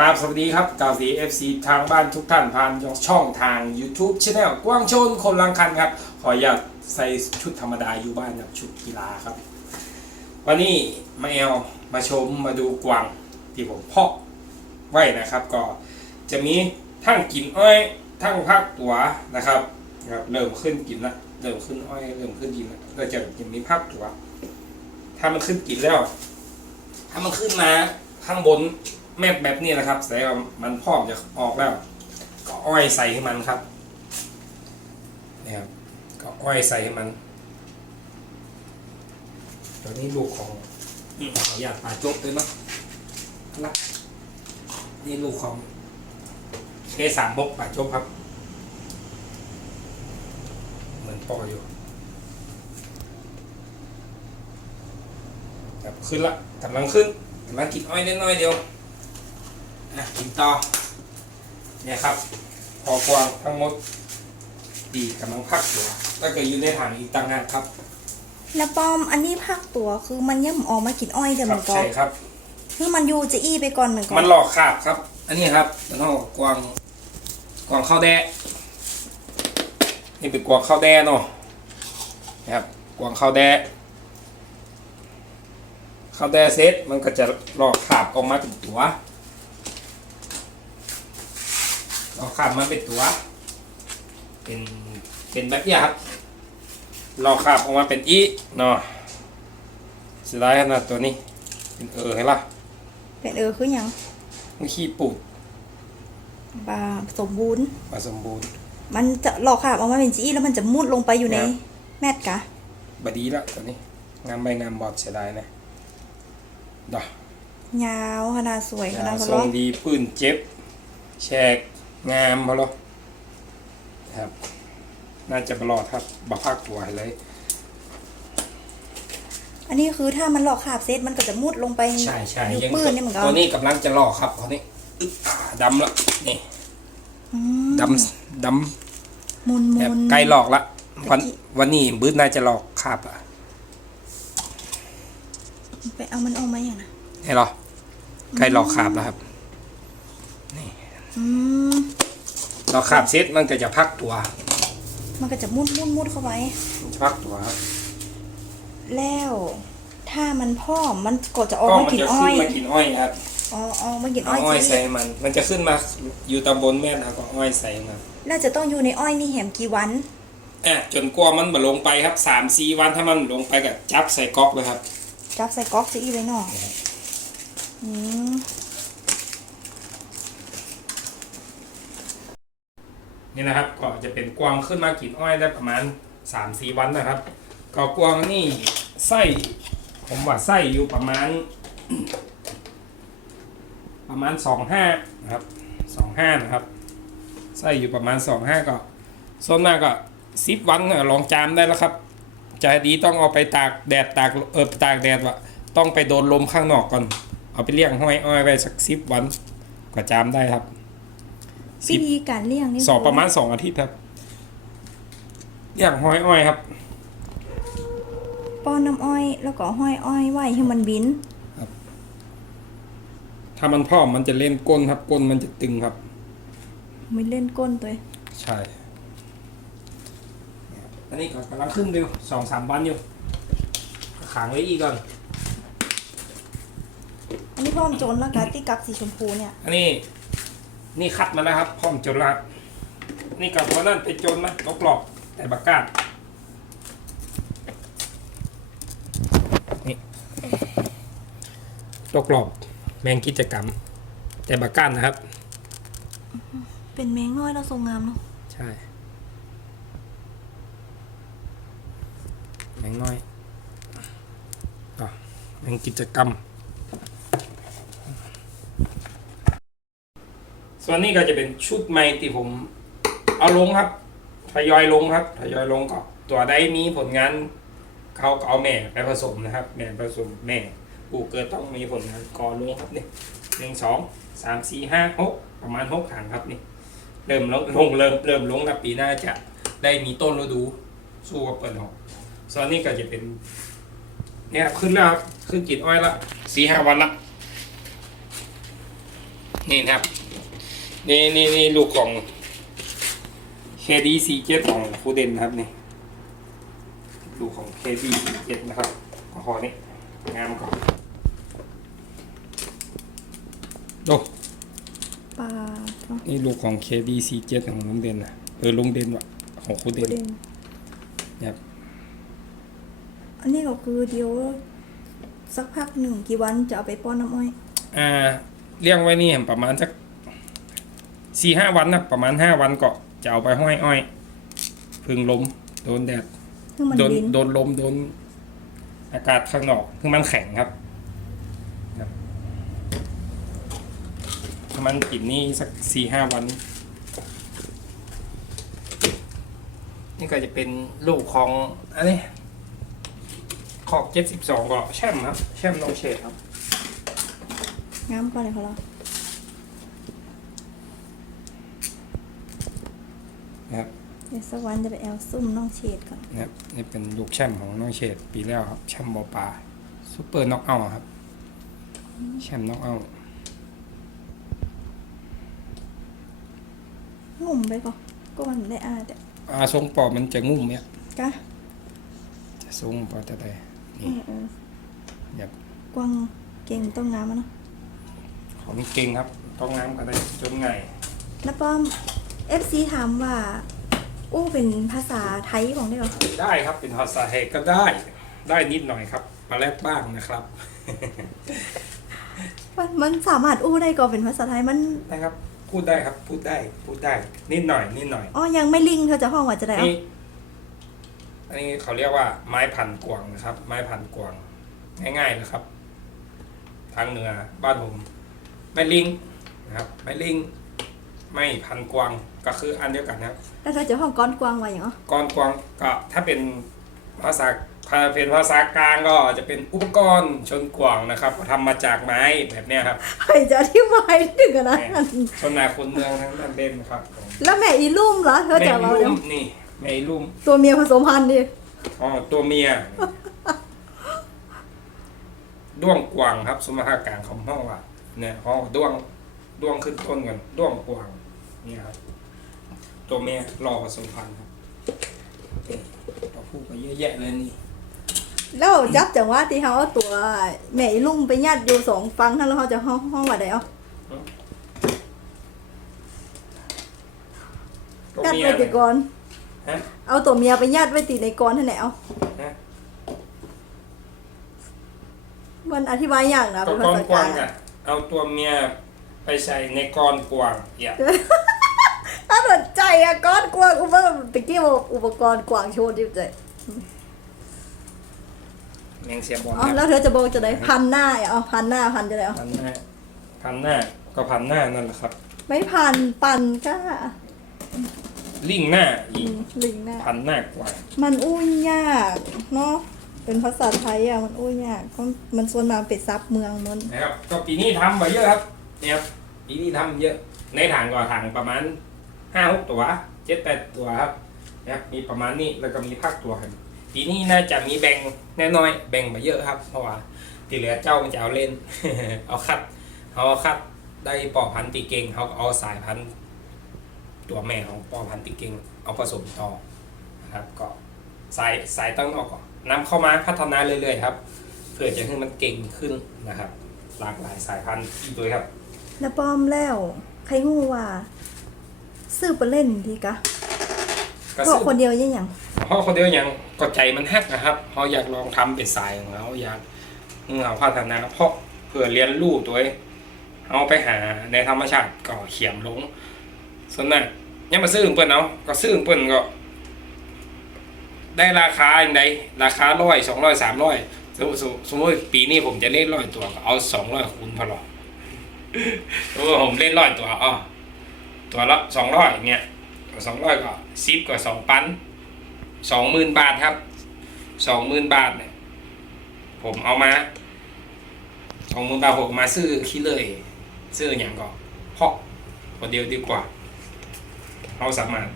กราบสวัสดีครับกราบสวัสดี FC ทางบ้านทุกท่านผ่านช่องทาง YouTube Channel กว้างชนคนลังคันครับ ขออยากใส่ชุดธรรมดาอยู่บ้านแบบชุดกีฬาครับ วันนี้มาแอลมาชมมาดูกวางที่ผมเพาะไว้นะครับ ก็จะมีทั้งกินอ้อย ทั้งพักตัวนะครับครับเริ่มขึ้นกินละเริ่มขึ้นอ้อยเริ่มขึ้นกินละก็จะจะมีพักตัวถ้ามันขึ้นกินแล้ว ถ้ามันขึ้นมาข้างบน แมบแบบนี้นะครับแสดงว่ามันพร้อมจะออกแล้ว ก็อ้อยใส่ให้มันครับนี่ครับก็อ้อยใส่ให้มันตัวนี้ลูกของอืมขออนุญาตปาจบเลยเนาะละนี่ลูกของเคสามบกปาจบครับ เหมือนพออยู่ครับขึ้นละกำลังขึ้นกำลังกินอ้อยเล็กน้อยเดียว อะกินต่อเนี่ยครับพอกวางทั้งหมดดีกำลังพักตัวแล้วก็อยู่ในถังอีกต่างหากครับแล้วปอมอันนี้ภาคตัวคือมันย่ำออกมากินอ้อยเดี๋ยวครัมันก็ใช่ครับคือมันอยู่จะอี้ไปก่อนเหมือนก่อมันนหลอกขาบครับ อันนี้ครับแล้วก็กวางกวางข้าวแดะนี่เป็นกวางข้าวแดะเนาะนะครับกวางข้าวแดะข้าวแดะเซตมันก็จะหลอกขาบออกมาเป็นตัว หลอกขาบมาเป็นตัว เป็นเป็นแบบเนี้ยครับหลอกขาบออกมาเป็นอีเนาะเสียดายขนาดตัวนี้ เป็นเออให้ล่ะเป็นเออคืออย่างมันขี้ปูดบาสมบูรณ์มาสมบูรณ์ มันจะหลอกขาบออกมาเป็นจีอี้แล้วมันจะมุดลงไปอยู่ในครับแมตกะบดีแล้วตัวนี้ งามใบงามบอดเสียดายนะดอกยาวขนาดสวยขนาดพอทรล้งดีปื้นเจ็บ แชก งามพอลครับ น่าจะบลอดครับบักภาคตัวให้เลยอันนี้คือถ้ามันหลอกขาบเซตมันก็จะมุดลงไปใช่ใช่อยู่ยังปื้นนี่เหมือนกันตัวนี้กำลังจะลอกครับตัวนี้อึ๊บอ่าดำละนี่อืมดำดมุนำมุแบบนใกล้หลอกละวันตะกี้วันนี้บื้นน่าจะหลอกคาบอะไปเอามันออกมาอย่างนะให้หรอใกล้หลอกคาบแล้วครับ อืมหลอกคาบเซตมันก็จะพักตัวมันก็จะมุดมุดมุดเข้าไปมันจะพักตัวครับแล้วถ้ามันพ่อมมันก็จะออกก็มามันกินจะอ้ขึ้อนยมากินอ้อยครับอ๋ออ๋อมากินเอาอ้อยอ้อยจีใส่มัน มันจะขึ้นมาอยู่ตำบลแม่นเอาก็อ้อยใส่มันแล้วจะต้องอยู่ในอ้อยนี่แหมกี่วัน อะจนกว่ามันมาลงไปครับสามสี่วันถ้ามันลงไปก็จับใส่ก๊อกเลยครับ จับใส่ก๊อกจะอีไว้หนออืม นี่นะครับ ก็จะเป็นกวางขึ้นมากินอ้อยได้ประมาณสามสี่วันนะครับ ก็กวางนี่ไส้ผมว่าไส้อยู่ประมาณ ประมาณสองห้านะครับสองห้านะครับไส้อยู่ประมาณสองห้าก็ส่วนมากก็สิบวันลองจามได้แล้วครับใจดีต้องเอาไปตากแดดตากเออตากแดดวะต้องไปโดนลมข้างนอกก่อน เอาไปเลี้ยงห้อยอ้อยไปสักสิบวันก็จามได้ครับ วิบธีการเลี้ยงนี่สองประมาณสองอาทิตย์ครับเลี้ยงห้อยอ้อยครับป้อนน้ำอ้อย แล้วก็ห้อยอ้อยไว้ให้มันบินถ้ามันพร้อมมันจะเล่นก้นครับ ก้นมันจะตึงครับ มันเล่นก้นตัวเองใช่อันนี้ก็กำลังขึ้นเร็วสองสามวันอยู่ขังไว้อีกก่อน อันนี้พ่อมนโจนแล้วกะที่กักสีชมพูเนี่ย อันนี้ นี่คัดมาแล้วครับ พร้อมจนแล้วครับนี่กับคนนั้นไปจนมาตกหลอกแต่บักกาดนี่ตกหลอกแมงกิจกรรม แต่บักกาดนะครับ เป็นแมงน้อยแล้วทรงงามเนาะใช่แมงน้อยต่อแมงกิจกรรม ส่วนนี้ก็จะเป็นชุดใหม่ที่ผมเอาลงครับทยอยลงครับทยอยลงก็ตัวได้มีผลงานเขาก็เอาแม่ไปผสมนะครับ แม่ผสมแม่ปูเกิดต้องมีผลงานก่อลงครับนี่หนึ่งสองสามสี่ห้าหกประมาณหกถังครับนี่เริ่มลงลงเริ่มเริ่มลงแล้วปีหน้าจะได้มีต้นฤดูสู้กับเปิดหอกส่วนนี้ก็จะเป็นเนี่ยขึ้นแล้วครับขึ้นกรีดอ้อยละสี่ห้าวันละนี่นะครับ นี่นี่นี่ลูกของ KD47 ของฟูเดนนะครับนี่ลูกของ KD47 นะครับขอนี่งามก่อนโอ้ปลาเนาะนี่ลูกของ KD47 ของลุงเด่นนะเออลุงเด่นวะของฟูเดปูนเด่นนะครับอันนี้ก็คือเดียวสักพักหนึ่งกี่วันจะเอาไปป้อนน้ำอ้อย อ่าเลี้ยงไว้นี่ประมาณสัก สี่ห้าวันนะประมาณห้าวันก็จะเอาไปห้อยอ้อยพึ่งลมโดนแดดคือมันโดนลิ้นโดนลมโดนอากาศข้างนอกคือมันแข็งครับครับประมันกินนี่สักสี่ห้าวัน นี่ก็จะเป็นลูกของอันนี้ขอบเจ็ดสิบสองก็แช่มครับ แช่มน้องเชดครับ งามก่อนเลยเขาเรา นะครับเดี๋ยวสักวันจะไปแอลซุ่มน้องเฉดก่อนนะครับนี่เป็นลูกแช่มของน้องเชดปีแล้วครับแช่มบอปลาซูเปอร์น็อกเอาท์ครับแช่มน็อกเอาท์งุ่มไปก่อนก็มันได้อาแต่อาทรงปอบมันจะงุ่มเนี่ยกะจะทรงปอบแต่แต่เอนี่อเออแบบกวางเก่งต้องงามอะเนาะของเก่งครับ ต้องน้ำก็ได้จนไงแล้วป้อม FC ถามว่า อู้เป็นภาษาไทยของได้เหรอได้ครับเป็นภาษาไทยก็ได้ ได้นิดหน่อยครับ มาแลกบ้างนะครับ มันมันสามารถอู้ได้ก็เป็นภาษาไทยมันนะครับ พูดได้ครับ พูดได้ พูดได้ นิดหน่อย นิดหน่อย อ๋อ ยังไม่ลิงเธอจะห้องว่าจะได้เอานี่อันนี้เขาเรียกว่าไม้พันกวางนะครับ ไม้พันกวาง ง่ายๆนะครับ ทางเหนือบ้านผม ไม่ลิงนะครับ ไม่ลิง ไม่พันกวาง ก็คืออันเดียวกันนะครับแล้วเธอจะห้องก้อนกวางว่าอย่างอ๋อกรกวางก็ถ้าเป็นภาษาถ้าเป็นภาษากลางก็จะเป็นอุปกรณ์ชนกวางนะครับทำมาจากไม้แบบเนี้ยครับใครจะอธิบายถึงกันนะชนนาคนเมืองทั้งนั้นเล่นครับ แล้วแม่อีลุ่มเหรอเธอแม่จะเราลุ่เดี๋ยวมนี่แม่ลุ่มตัวเมียผสมพันธุ์ดิอ๋อตัวเมียด้วงกวางครับสมภากลางของห้องว่าเนี่ยห้องด้วงด้วงขึ้นต้นกันด้วงกวางเนี่ยครับ ตัวเมียรอผสมพันธุ์ครับนี่เราพูดไปเยอะแยะเลยนี่แล้วจับจังว่าที่เขาเอาตัวแม่อีลุ่มไปยัดอยู่สองฟังท่านแล้วเขาจะห้องห้องว่าไดเอาตัวยัดเมียไว้ติก่อนฮะเอาตัวเมียไปยัดไว้ติในกรท่านไหนเอาฮะมันอธิบายอย่างนะตัเป็วนกภารษากวาลางงอะเอาตัวเมียไปใส่ในกรกวางอย่าถ้าสนใจอะก้อนกวางอุปกรณ์ตะกี้บอกอุปกรณ์กวางโชว์ดิบใจแมงเสียบอลอ๋อคแล้รับวเธอจะบอกจะได้พันหน้าเอาพันหน้าพันจะได้เอาพันหน้าพันหน้าก็พันหน้านั่นแหละครับ ไม่พันปันก้าลิงหน้าอือีกมลิงหน้าพันหน้ากวางมันอู้ยากเนาะเป็นภาษาไทยอะมันอู้ยากเพราะมันส่วนมากเป็นซับเมืองมันนะครับก็ปีนี้ทำมาเยอะครับเนี่ยครับปีนี้ทำเยอะในถังก็ถังประมาณ ห้าหกตัวเจ็ดแปดตัวครับนะครับมีประมาณนี้แล้วก็มีภาคตัวครับปีนี้น่าจะมีแบ่งแน่น้อยแบ่งมาเยอะครับ เพราะว่าที่เหลือเจ้ามันจะเอาเล่น เอาคัดเขาเอาคัดได้ปอพันธุ์ตีเก่งเขาก็เอาสายพันธุ์ตัวแม่ของปอพันธุ์ติเก่งเอาผสมต่อนะครับก็สายสายตั้งนอกก็นำเข้ามาพัฒนาเรื่อยๆครับเพื่อจะให้มันเก่งขึ้นนะครับ หลากหลายสายพันธุ์อีกด้วยครับ แล้วป้อมแล้ว ใครงูว่า ซื้อไปเล่นดีกะก็เพราะซึ่งคนเดียวยังหยังเพราะคนเดียวยังก็ใจมันฮักนะครับเขาอยากลองทำเป็นสายของเขาอยากเอาพัฒนาเพราะเพื่อเรียนรู้ตัวเองเอาไปหาในธรรมชาติก็เขียมลงส่วนนั้นยังมาซื้อของเปิ้นเอาก็ซื้อของเปิ้นก็ ได้ราคาอย่างไรราคาร้อยสองร้อยสามร้อยสมมติสมมติปีนี้ผมจะเล่นร้อยตัวก็เอาสองร้อยคูณพอหรอกสมมติผมเล่นร้อยตัวอ๋อ ตัวละสองร้อยเนี่ยสองร้อยก็ซิปก็สองปันสองหมื่นบาทครับสองหมื่นบาทเนี่ยผมเอามาสองหมื่นบาทผมมาซื้อขี้เลย ซื้ออย่างก็เพาะคนเดียวดีกว่าเราสามารถ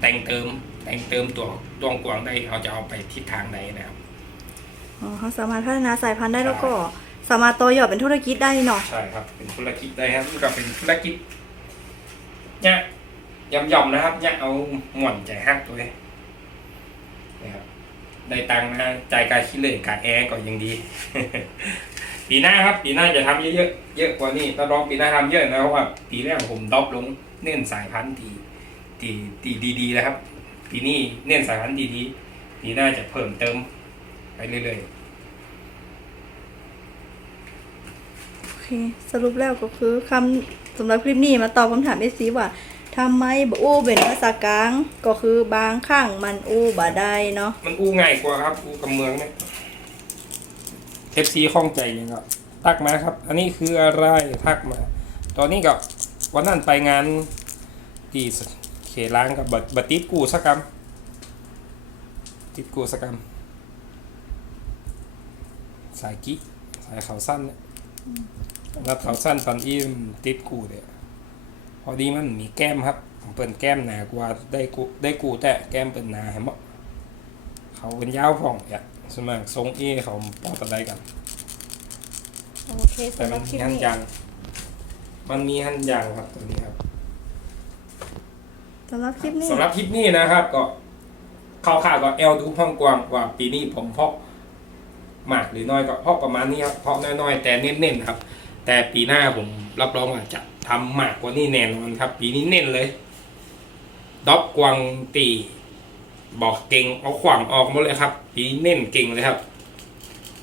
แต่งเติมแต่งเติมตัวดวงกวางได้เขาจะเอาไปทิศทางใดนะครับอ๋อเขาสามารถพัฒนาสายพันธุ์ได้แล้วก็สามารถต่อยอดเป็นธุรกิจได้เนาะใช่ครับเป็นธุรกิจได้ครับก็เป็นธุรกิจ เนี่ยย่อมๆนะครับเนี่ยเอาหม่อนใจฮักตัวเลยนะครับได้ตังค์นะใจายกายคิดเลยกายแอร์ก็ยังดี ปีหน้าครับ ปีหน้าจะทำเยอะๆเยอะกว่านี้ถ้าลองปีหน้าทำเยอะนะเพราะว่าปีแรกผมดรอปลงเน้นสายพันธุ์ตีตีตีดีๆนะครับ ปีนี้เน้นสายพันธุ์ดีๆปีหน้าจะเพิ่มเติมไปเรื่อยๆโอเคสรุปแล้วก็คือคำ สำหรับคลิปนี้มาตอบคำถามเอซีว่าทำไมบอู้เป็นภาษากลางก็คือบางครั้งมันอู้บ่ได้เนาะมันอู้ง่ายกว่าครับอู้กับเมืองเนี่ยเอฟซีข้องใจยังก็ทักมาครับ อันนี้คืออะไรทักมา ตอนนี้ก็วันนั้นไปงานที่เขล้างกับบัตบัตรติดกูสักกรรมติดกูสักกรรมสายกิ๊สายเขาสั้นเนี่ย รัดเขาสั้นตอนอิ่มติดกูเนี่ยพอดีมันมีแก้มครับผมเปิดแก้มหนากว่าได้กูได้กูแต่แก้มเป็นหนาเห็นบ่เขาเป็นยาวผ่องอยากสวนมัครทรงเอเขาปอตะไดกันโอเคแต่สำหมัรันบคมีลิปหันนี้ยางมันมีหันยางครับตัวนี้ครับ สำหรับคลิปนี้สำหรับคลิปนี้นะครับ ก็เข้าข่าวก็เอลดูห้องกว้างกว่าปีนี้ผมเพาะมากหรือน้อยก็เพาะประมาณนี้ครับเพาะน้อยๆแต่เน้นๆครับ แต่ปีหน้าผมรับรองว่าจะทำมากกว่านี้แน่นอนครับ ปีนี้เน้นเลยด็อกกวางตี บอกเก่งเอาขวางออกหมดเลยครับ ปีนี้เน้นเก่งเลยครับ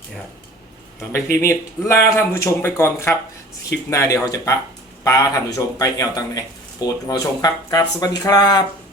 นะครับต่อไปคลิปนี้ลาท่านผู้ชมไปก่อนครับ คลิปหน้าเดี๋ยวเขาจะปะปาท่านผู้ชมไปแอลตังไหนโปรดรอชมครับกับสวัสดีครับ